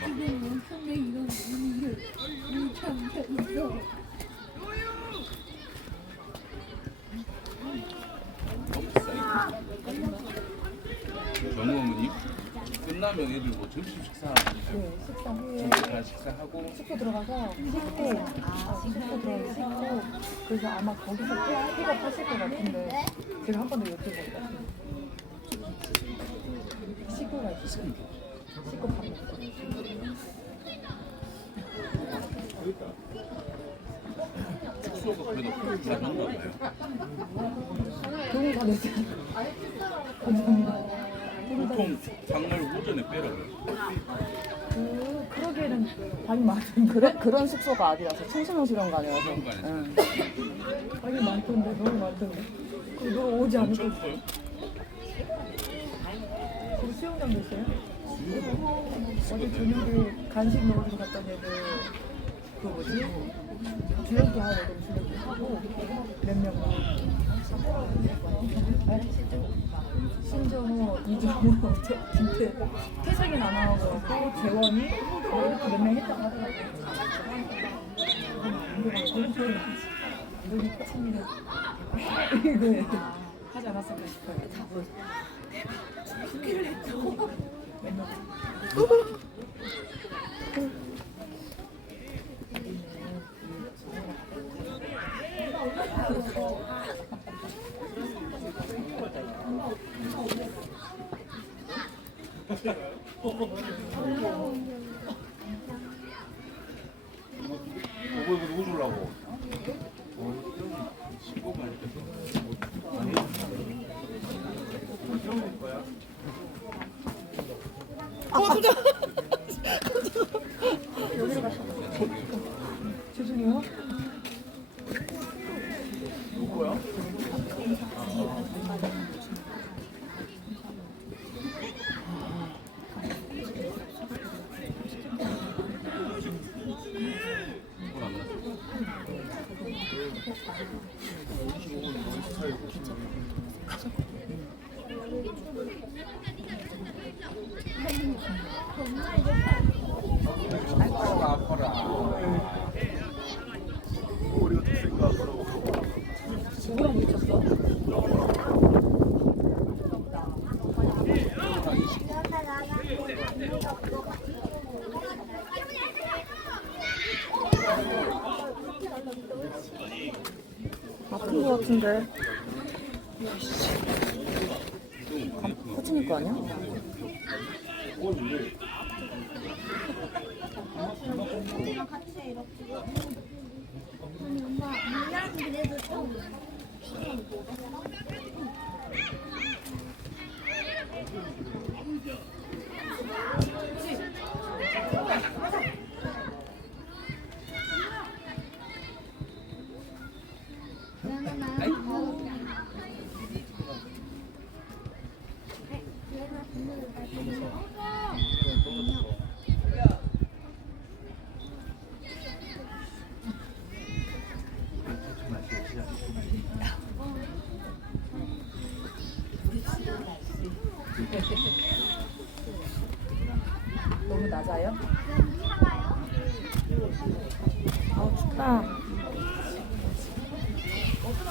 근데 이건 참. 정우 어머니 끝나면 애들 뭐 점심 식사하고 네, 식사 후에 점심 식사하고 씻고 들어가서 씻고 아, 씻고 들어가서 씻고 그래서 아마 거기서 또 픽업하실 것 같은데 제가 한 번 더 여쭤볼게요 씻고 가지 씻고 밥 먹고 그래도 냈어요 감사합니다 보통 장날 오전에 빼라고요. 그, 그러기에는 방이 많은 그런, 그런 숙소가 아니라서 청소년 수련관이라서 아니죠? 응. 많던데 너무 많던데 그럼 너 오지 않을 거 커요. 거기 수영장도 있어요? 어제 저녁에 간식 먹으러 갔던 애들 그 뭐지? 하는 애들 줄넘기 하고 몇 명? 신정호, 이정호, 저- 김태, 태석이 나나하고 재원이 이렇게 몇명 했다고 하더라고요. 이거 하지 않았을까 싶어요. 맨날 이거 누구야? 아파라 그래도 처음 피해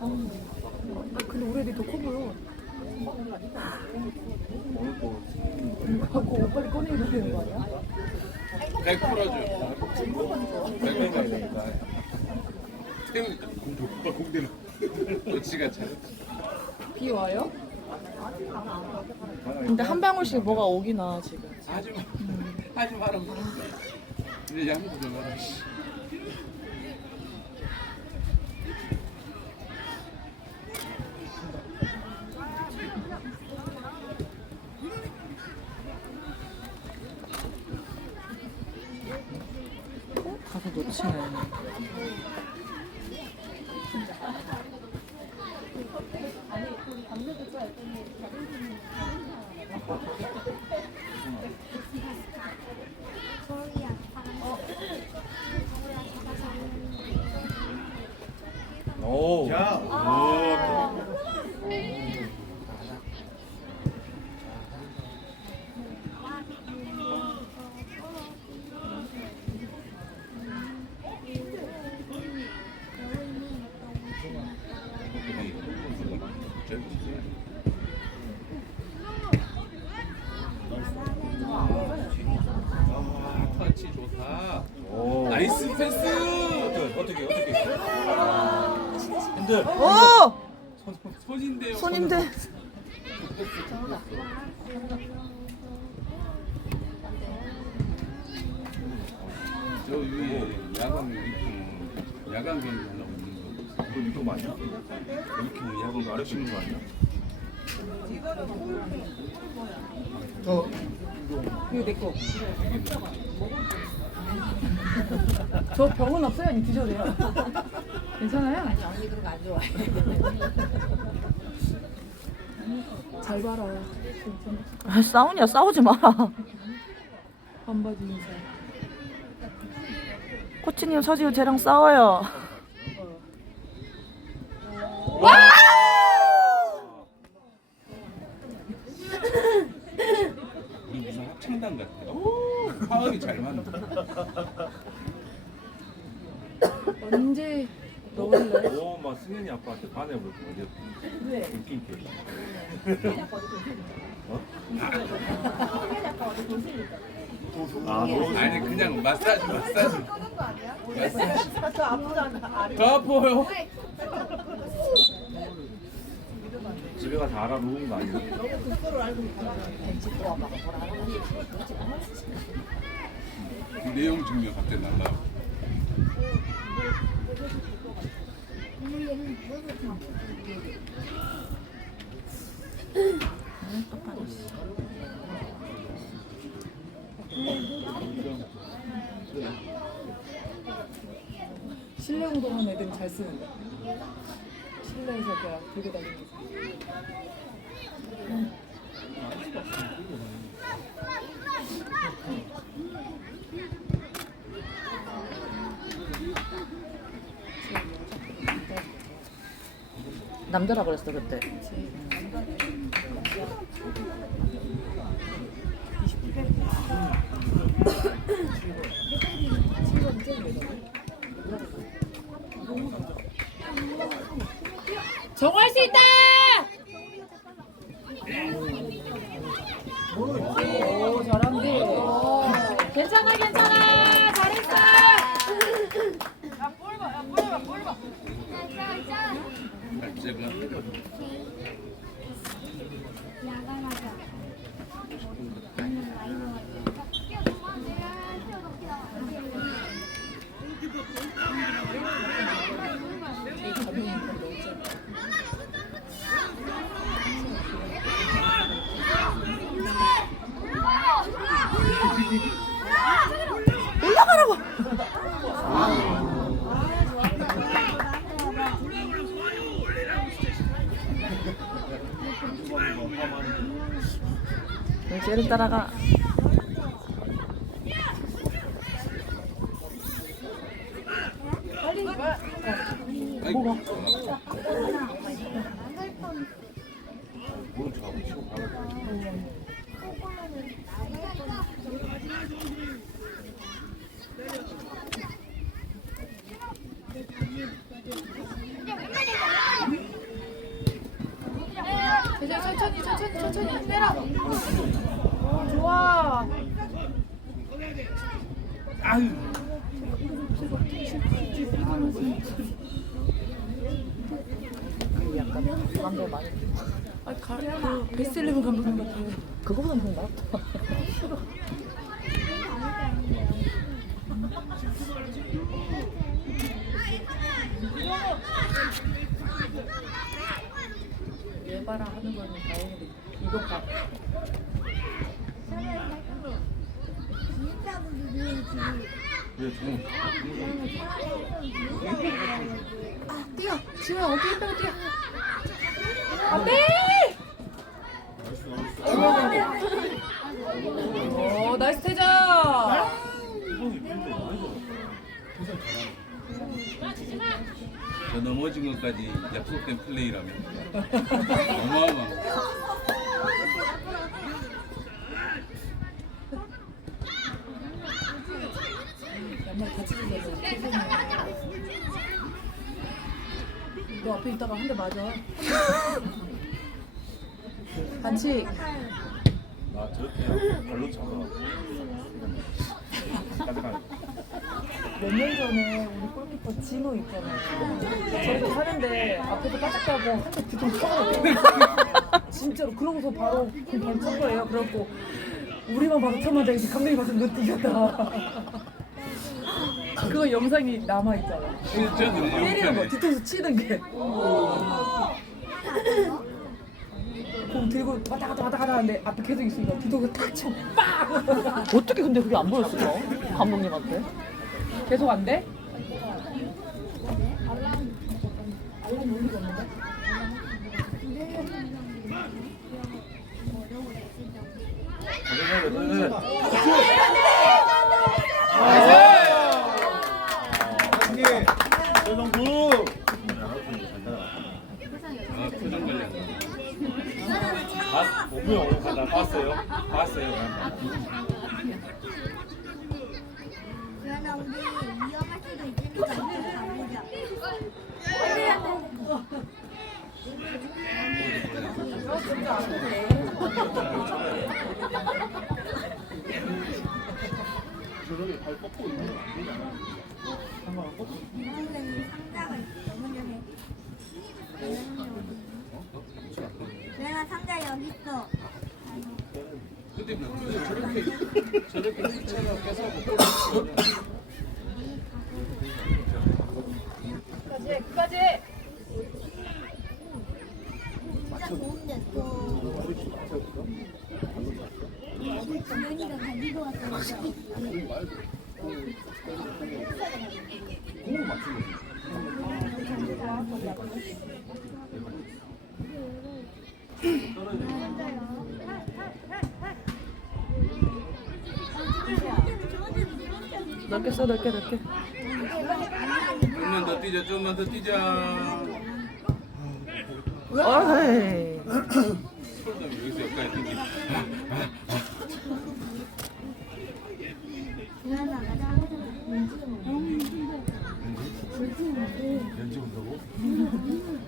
아, 근데 우리 애들이 더커 보여. 하고 빨리 꺼내야 되는 거 아니야? 100%죠. 100%니까. 태우니까 공대 공대는 너치가 잘. 비 와요? 근데 한 방울씩 뭐가 오기나 지금. 하지 마. 하지 마라. 이제 양도 좀 하라. 进来 손인데. 저 위에 야광 유니폼 야광 경기 하려고 있는 거. 이거 이거 맞냐? 유니폼 야광 아래 씹는 거 아니야? 어. 이거 내 거. 저 병은 없어요? 아니 드셔도 돼요. 괜찮아요? 아니 언니 그런 거 안 좋아해. 잘 봐라. 아, 싸우냐 싸우지 마라. 반바지 인사. 코치님 서지우 쟤랑 싸워요. 우리 무슨 합창단 같아요. 화음이 잘 맞는. 언제 넣을래? 오, 막 승현이 아빠한테 반해버렸고 왜? 웃긴 게. 아, 너 아니 그냥 마사지 마사지. 마사지. 더 아파요. 집에 가서 알아 누운 거 아니야? 내용 증명 갑자기 날라. 실내 운동하는 애들은 잘 쓰는데. 실내에서 그냥 들고 다니면서. 남자라 그랬어 그때. 정할 수 있다! 제가 쟤를 따라가. 어. 먹어. 예바라 하는 거는 다행인데 이거 봐. 왜 지금 아 뛰어. 어깨 힘 빼고 뛰어. 안돼. 오, 나이스 태자. 저 넘어진 것까지 약속된 플레이라면 너 앞에 있다가 한 대 맞아. 반칙. 나 저렇게 발로 차서 가져가. 몇년 전에 우리 골키퍼 진호 있잖아요. 저희도 하는데 앞에서 까짝하고 한대 뒤통 쳐버렸어요. 진짜로. 그러고서 바로 그 바로 친 거예요. 그래갖고 우리만 봐도 참마자 이제 감독이 봐서 너 뛰었다. 그거 영상이 남아 있잖아. 때리는 거, 뒤통수 치는 게. 공 들고 왔다 갔다 왔다 갔다 하는데 앞에 계속 있으니까 뒤통수 탁 치고 빡! 어떻게 근데 그게 안 보였을까? 감독님한테? 계속 안 돼? 가져가야 형님, 전정구. 아, 표정 관련. 봤, 오면 오늘 나 봤어요. 봤어요. 그러나 우리 위험할 수도 있으니까 가보자. 저렇게 발 뻗고 있는 거안 되잖아. 선생님 상자가 있어. 먼저 해. 내가 상자 여기 있어. 근데 뭐 저렇게 저렇게 휘체가 뺏어고 끝까지, 끝까지! 진짜 좋은데 또. 어디 주연이가 가지고 왔어. 공을 맞추는 거지. 써, 넓게, 넓게. 좀만 더 뛰자 좀만 더 뛰자 어이. 그다음에 여기서 여기까지 뛰기 주연아 가자. 연지 온다고?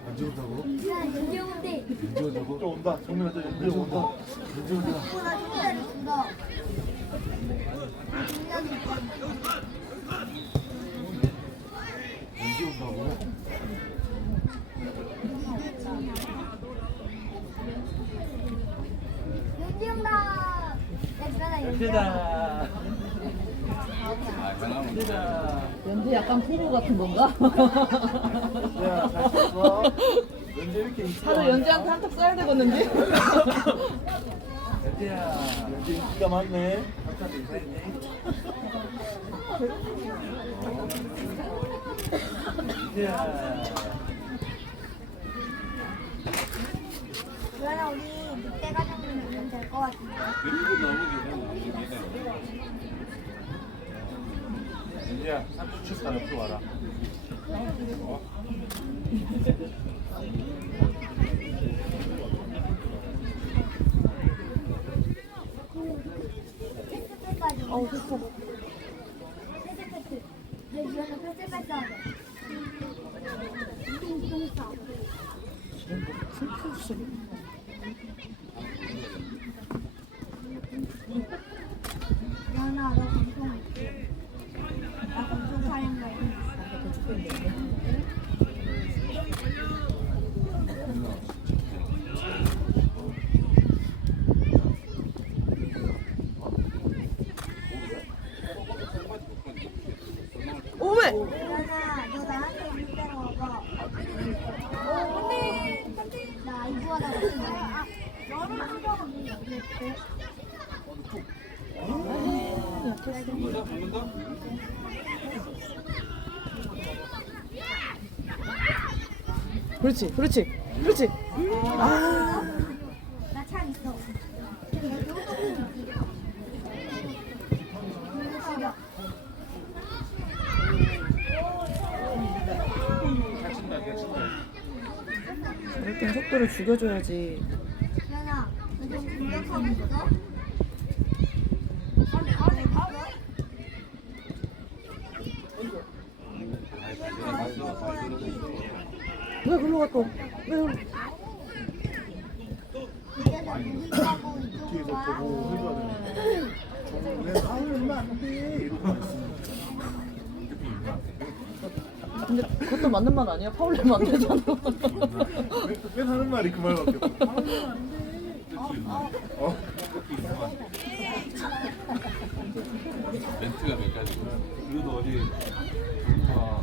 연지 온다고? 연지 온대. 연지 온다고? 또 온다. 정민아 또 연지 온다. 연지 온다. 나 종자를 준다. 연지 온다고? 연지 온다. 야 주연아 연지. 연지다. 아 장하면 연지 약간 포부 같은 건가? 야, 잘 쳤어. 연지 이렇게 인기가 다들 많냐? 연지한테 한턱 쏴야? 연지야. 연지 인기가 많네. 연지야. 주연아 우리 늑대 가 정도는 되면 될 것 같은데. 연지야, 삼촌 출산 옆으로 와라. 어우 됐어. 내 주변에 펼칠 뺐어야 돼. 똥싸. 연아, 너 방송 있지? 나 방송 촬영 가 오메! 연아, 너 나한테 있을 때로 와봐. 어, 근데 나 이거 하다가 왔어. 너는 한 번은 이랬대. 한번더 한 번 더? 그렇지, 그렇지, 그렇지. 나참 있어. 시작. 이럴 땐 속도를 죽여줘야지. 연아, 너좀 공격하고 있어? 빨리 가래, 가래. 왜 글로 갔또 왜 글로? 이제 나 무기하고 이쪽으로 뒤에서 와. 보고 해줘야 되는데. 왜 아우 얼마 안 돼? 이러고 있어. 근데 그것도 맞는 파울레면 안 되잖아. 왜, 왜 하는 말이 그 말밖에 없어? 아우 안 돼. 어? 멘트가 몇 가지구나. 그래도 어디 아,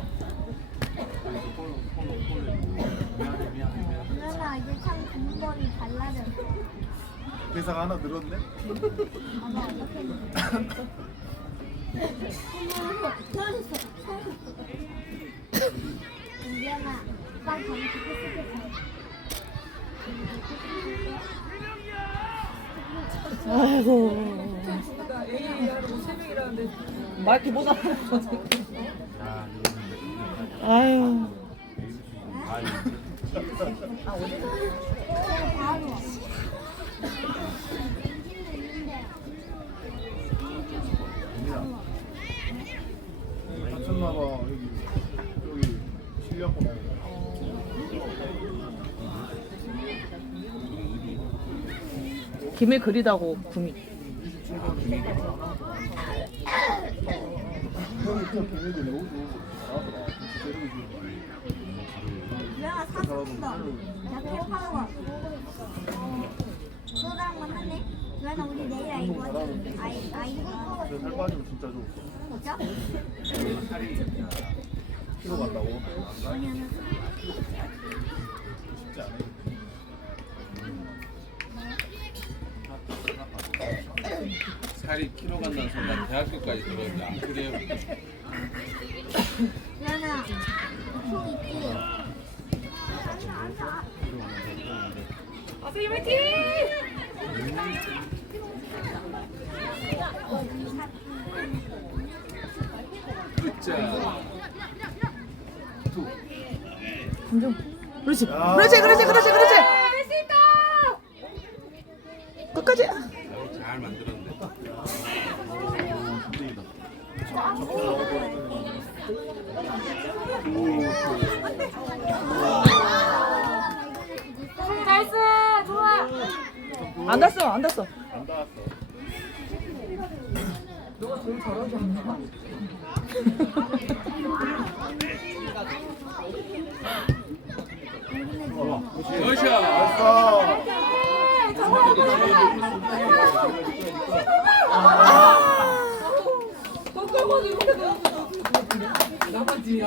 거기서 폴로 폴로 폴로 미안해 미안해 미안해. 연아, 이제 참 군벌이 달라졌어. 대사가 하나 늘었네? 아마 어떻게 했는지. 잘했어, 잘했어. 연아, 빨리 가면 좋겠어. 아이고. 세 명이라는데 마이크 못 알아. 아 아유. 내가 바로 와. 다쳤나봐 여기 여기 실려고 김에 그리다고 구미. 하네. 유영아 우리 내일 아이고. 아이 아이고. 진짜 좋아 진짜? 키로 간다고? 아니야. 쉽지 않아 살이 키로 간다는 소리 나 대학교까지 들었는데 안 그래요? 있지? 아세이 화이팅! 으짜. 투. 감정. 그렇지. 그렇지, 그렇지, 그렇지, 그렇지. 할수 있다. 끝까지. 잘 만들었는데. 나이스 좋아. 안 닿았어, 안 닿았어. 안 닿았어 너가 제일 잘하지 않나? 러시아. 아 더 끌고 이렇게 되었어. 지금 왜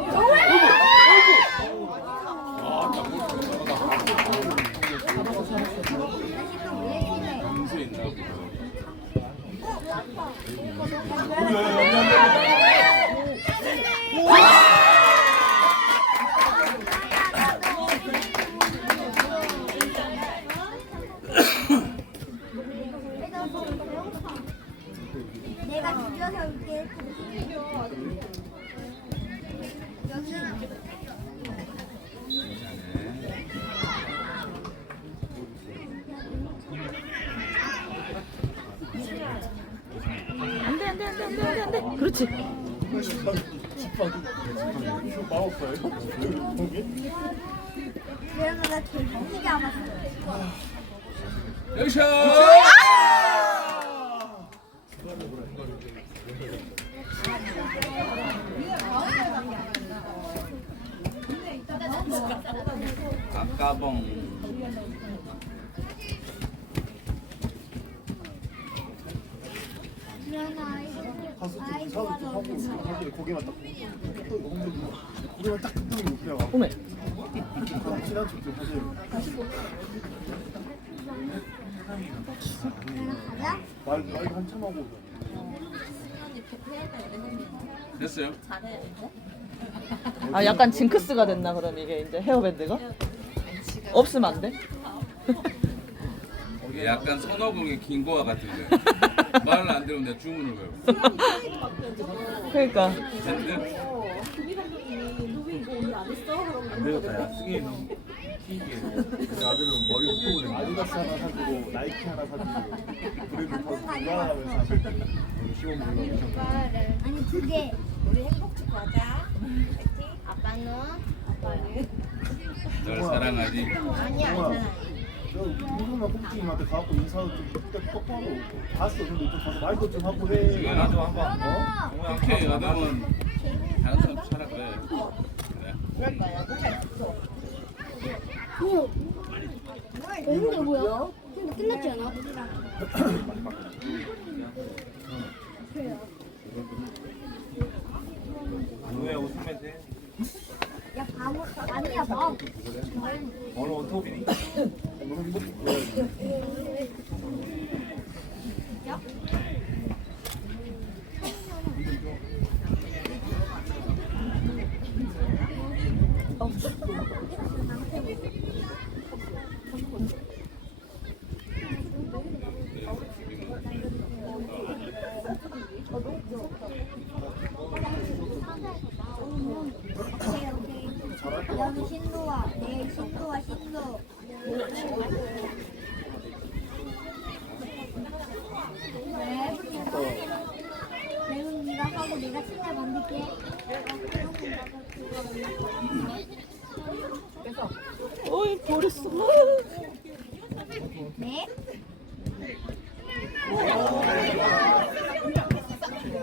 지금 good. 사실 고기만 딱 고기만 딱 흔들고 그냥 오메. 막 친한 하세요 가자. 말, 말 한참 하고 됐어요? 아 약간 징크스가 됐나 그럼 이게 이제 헤어밴드가? 없으면 안 돼? 이게 약간 선호공의 김고아 같은데 말을 안 들으면 내가 주문을 외워 그러니까? 안 되겠다 야 승희 우리 아들은 머리 없고 아디다스 하나 사주고 나이키 하나 사주고 브랜드 사주고 무난하면서 사실 시험 불러 아니 두 개. 우리 행복주 과자. 파이팅. 아빠는? 아빠는? 널 사랑하지 아니야, 괜 무슨만 꼭지님한테 가갖고 인사도 좀 똑바로 봤어 근데 좀 가서 말도 좀 하고 해 나도 한번 어? 오케이 여러분 다른 사람 차라 그래 그래 게 뭐야? 근데 끝났지 않아? 왜 웃으면 돼? 야 바보 아니야 봐. 오늘 온톱이니? 너무 행복해 오케이 오케이. 여기 신도와 내 신도와 신도. 왜? 내 가 하고 내가 침대 만들게. 어이 버렸어 네. 오케이. 없어 좀 넘어질 듯 넘어질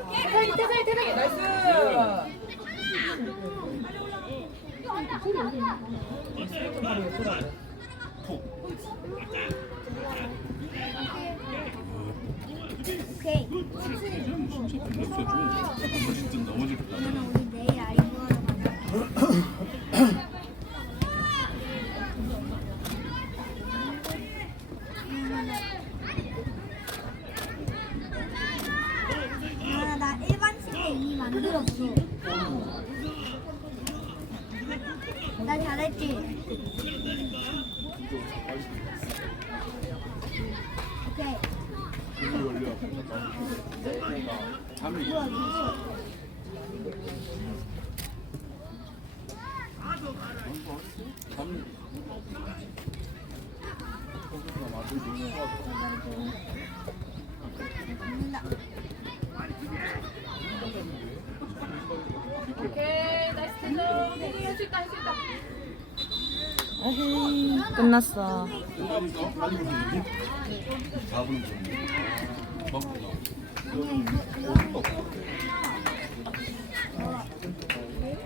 듯 그러면 우리 내일 아이브 하러 가자. 아, 만들었어. 나 잘했지? 오케이. 우와, 미쳤어. 먹는다. 아헤이 끝났어 4분 정도 먹고 나오 이거